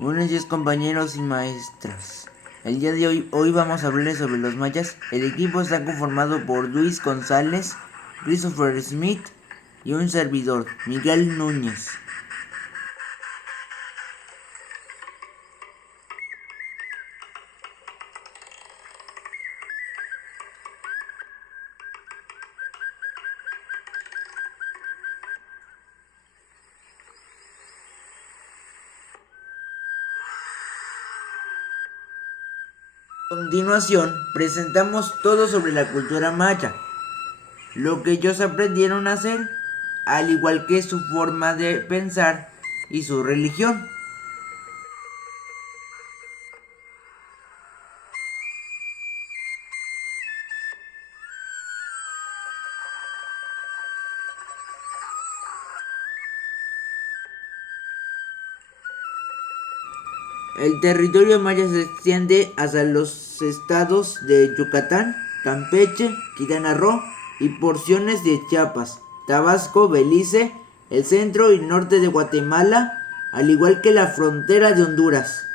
Buenos días compañeros y maestras. El día de hoy vamos a hablar sobre los mayas. El equipo está conformado por Luis González, Christopher Smith y un servidor, Miguel Núñez. A continuación, presentamos todo sobre la cultura maya, lo que ellos aprendieron a hacer, al igual que su forma de pensar y su religión. El territorio maya se extiende hasta los estados de Yucatán, Campeche, Quintana Roo y porciones de Chiapas, Tabasco, Belice, el centro y norte de Guatemala, al igual que la frontera de Honduras.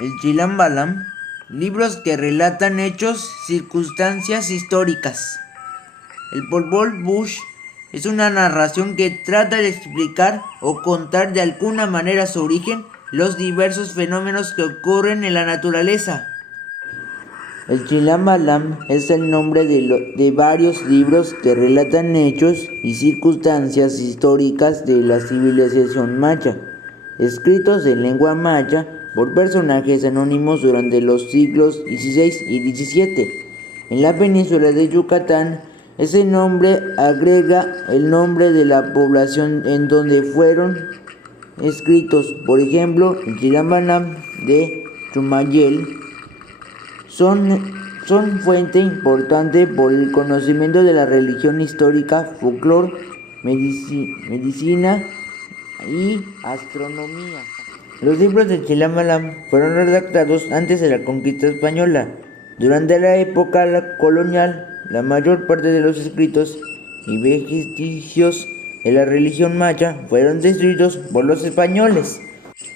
El Chilam Balam, libros que relatan hechos, circunstancias históricas. El Popol Vuh es una narración que trata de explicar o contar de alguna manera su origen, los diversos fenómenos que ocurren en la naturaleza. El Chilam Balam es el nombre de varios libros que relatan hechos y circunstancias históricas de la civilización maya, escritos en lengua maya por personajes anónimos durante los siglos XVI y XVII. En la península de Yucatán, ese nombre agrega el nombre de la población en donde fueron escritos. Por ejemplo, el Chilam Balam de Chumayel son fuente importante por el conocimiento de la religión histórica, folclore, medicina y astronomía. Los libros de Chilam Balam fueron redactados antes de la conquista española. Durante la época colonial, la mayor parte de los escritos y vestigios de la religión maya fueron destruidos por los españoles,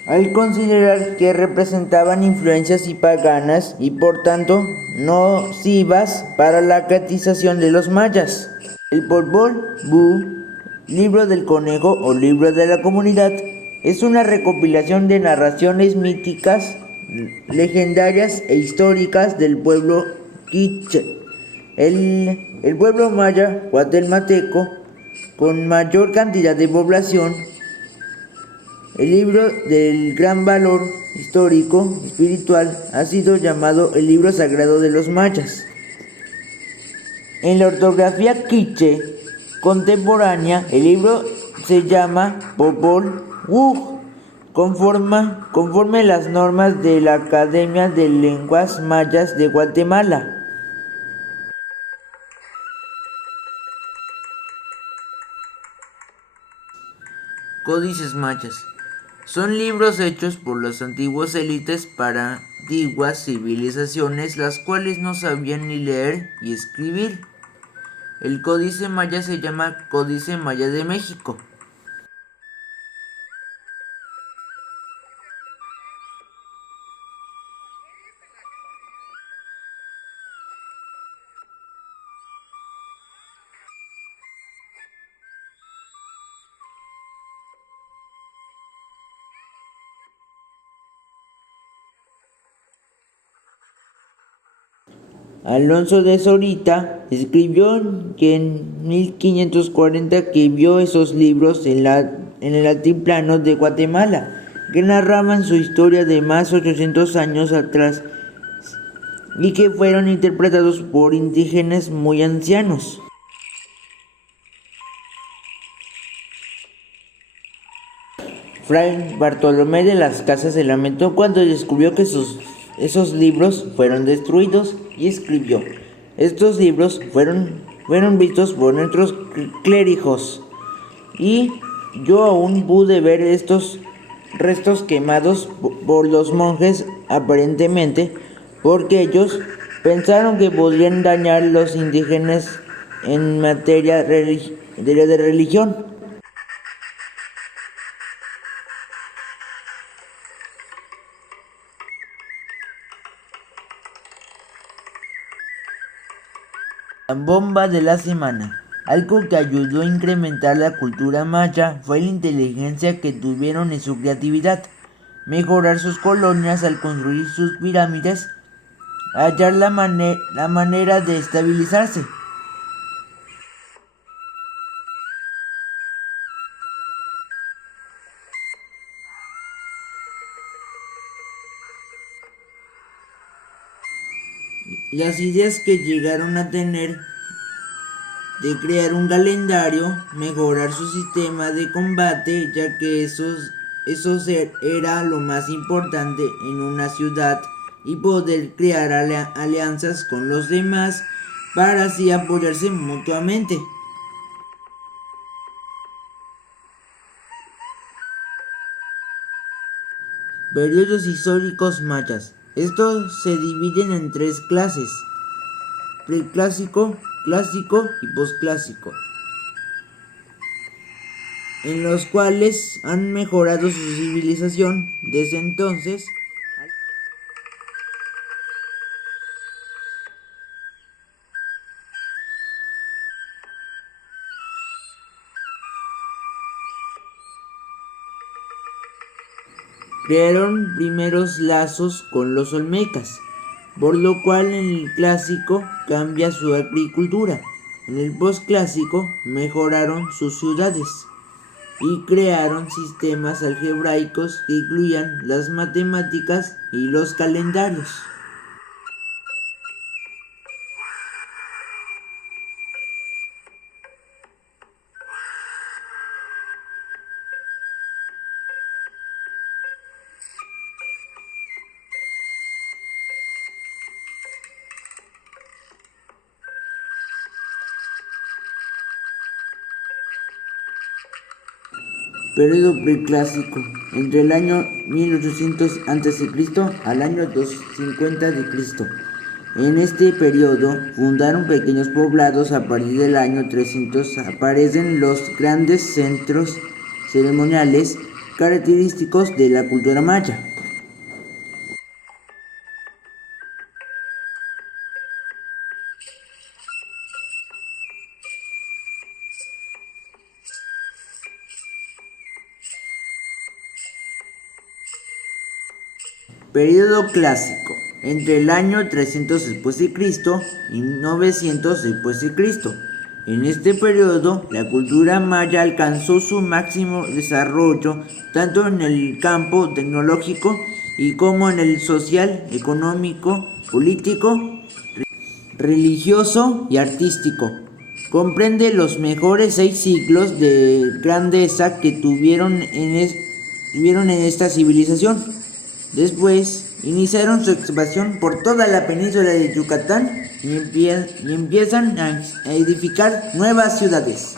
al considerar que representaban influencias paganas y por tanto nocivas para la catequización de los mayas. El Popol Vuh, libro del conejo o libro de la comunidad, es una recopilación de narraciones míticas, legendarias e históricas del pueblo quiché, el pueblo maya guatemalteco con mayor cantidad de población. El libro del gran valor histórico espiritual ha sido llamado el libro sagrado de los mayas. En la ortografía quiché contemporánea, el libro se llama Popol Vuh, conforme las normas de la Academia de Lenguas Mayas de Guatemala. Códices mayas. Son libros hechos por las antiguas élites para antiguas civilizaciones, las cuales no sabían ni leer ni escribir. El códice maya se llama Códice Maya de México. Alonso de Zorita escribió que en 1540 que vio esos libros en el altiplano de Guatemala, que narraban su historia de más de 800 años atrás y que fueron interpretados por indígenas muy ancianos. Fray Bartolomé de las Casas se lamentó cuando descubrió que sus esos libros fueron destruidos y escribió. Estos libros fueron vistos por nuestros clérigos y yo aún pude ver estos restos quemados por los monjes aparentemente porque ellos pensaron que podrían dañar a los indígenas en materia de religión. La bomba de la semana. Algo que ayudó a incrementar la cultura maya fue la inteligencia que tuvieron en su creatividad, mejorar sus colonias al construir sus pirámides, hallar la manera de estabilizarse. Las ideas que llegaron a tener de crear un calendario, mejorar su sistema de combate, ya que eso era lo más importante en una ciudad, y poder crear alianzas con los demás para así apoyarse mutuamente. Periodos históricos mayas. Estos se dividen en tres clases: preclásico, clásico y posclásico, en los cuales han mejorado su civilización desde entonces. Crearon primeros lazos con los olmecas, por lo cual en el clásico cambia su agricultura. En el posclásico mejoraron sus ciudades y crearon sistemas algebraicos que incluían las matemáticas y los calendarios. Periodo preclásico, entre el año 1800 a.C. al año 250 de Cristo. En este periodo fundaron pequeños poblados. A partir del año 300 aparecen los grandes centros ceremoniales característicos de la cultura maya. Periodo clásico, entre el año 300 después de Cristo y 900 después de Cristo. En este periodo, la cultura maya alcanzó su máximo desarrollo tanto en el campo tecnológico y como en el social, económico, político, religioso y artístico. Comprende los mejores 6 siglos de grandeza que tuvieron en esta civilización. Después iniciaron su expansión por toda la península de Yucatán y empiezan a edificar nuevas ciudades.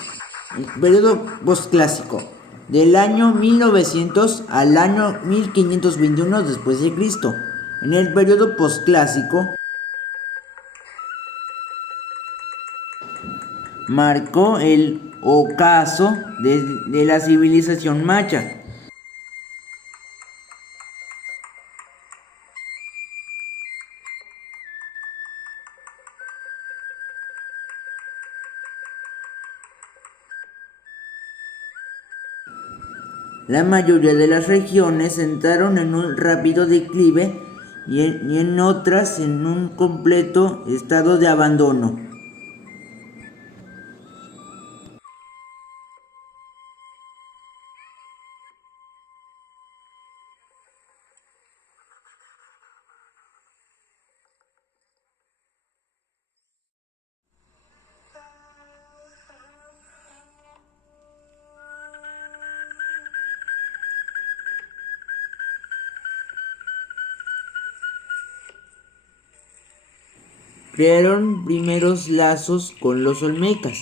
El periodo postclásico, del año 1900 al año 1521 después de Cristo. En el periodo postclásico marcó el ocaso de la civilización maya. La mayoría de las regiones entraron en un rápido declive y en otras en un completo estado de abandono. crearon primeros lazos con los olmecas,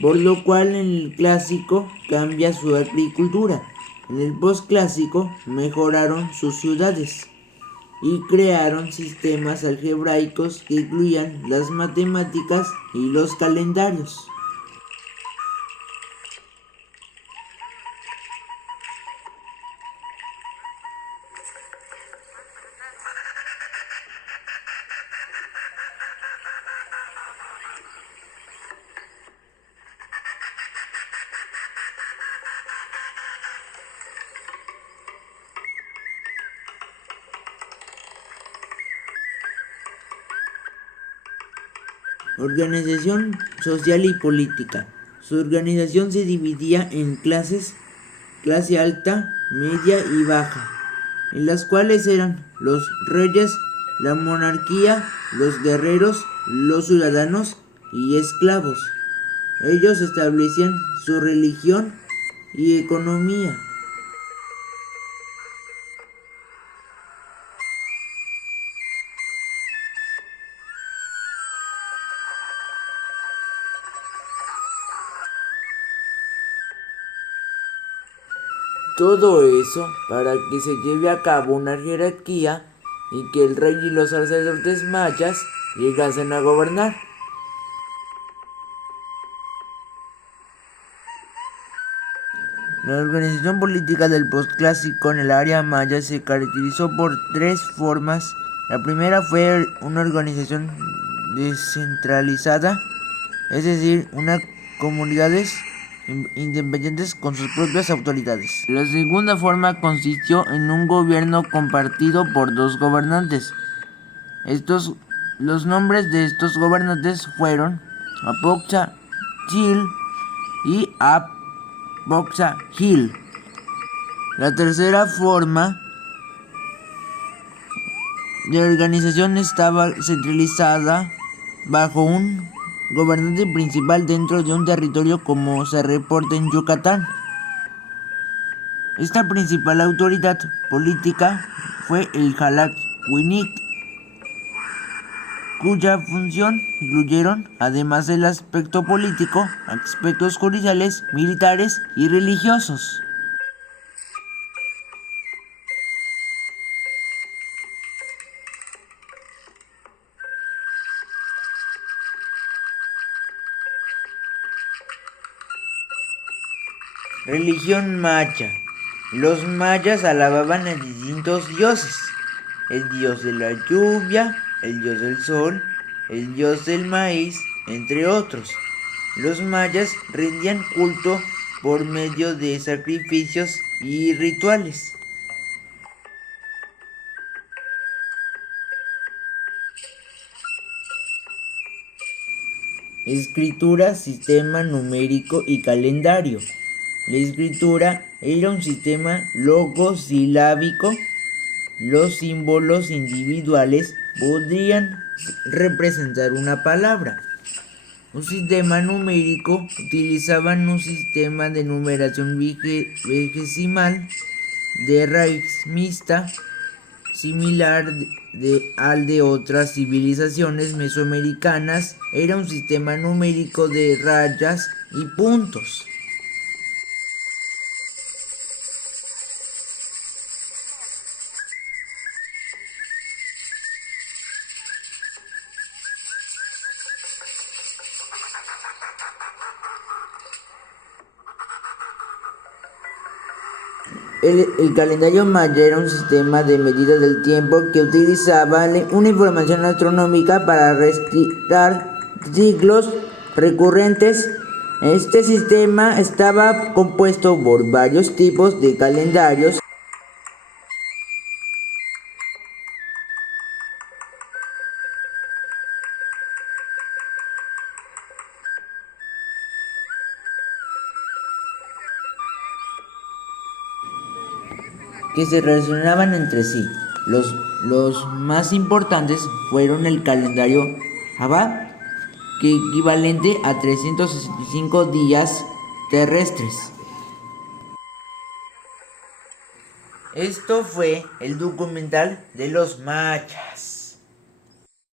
por lo cual en el clásico cambia su agricultura. En el posclásico mejoraron sus ciudades y crearon sistemas algebraicos que incluían las matemáticas y los calendarios. Organización social y política. Su organización se dividía en clases, clase alta, media y baja, en las cuales eran los reyes, la monarquía, los guerreros, los ciudadanos y esclavos. Ellos establecían su religión y economía. Todo eso para que se lleve a cabo una jerarquía y que el rey y los sacerdotes mayas llegasen a gobernar. La organización política del posclásico en el área maya se caracterizó por tres formas. La primera fue una organización descentralizada, es decir, unas comunidades independientes con sus propias autoridades. La segunda forma consistió en un gobierno compartido por dos gobernantes. Los nombres de estos gobernantes fueron Apoxa Chil y Apoxa Gil. La tercera forma de organización estaba centralizada bajo un gobernante principal dentro de un territorio como se reporta en Yucatán. Esta principal autoridad política fue el Xalac-Huinic, cuya función incluyeron, además del aspecto político, aspectos judiciales, militares y religiosos. Religión maya. Los mayas alababan a distintos dioses: el dios de la lluvia, el dios del sol, el dios del maíz, entre otros. Los mayas rendían culto por medio de sacrificios y rituales. Escritura, sistema numérico y calendario. La escritura era un sistema logosilábico. Los símbolos individuales podrían representar una palabra. Un sistema numérico utilizaban un sistema de numeración vigesimal de raíz mixta, similar al de otras civilizaciones mesoamericanas. Era un sistema numérico de rayas y puntos. El calendario maya era un sistema de medida del tiempo que utilizaba una información astronómica para registrar ciclos recurrentes. Este sistema estaba compuesto por varios tipos de calendarios que se relacionaban entre sí. Los más importantes fueron el calendario Abad, que equivalente a 365 días terrestres. Esto fue el documental de los mayas.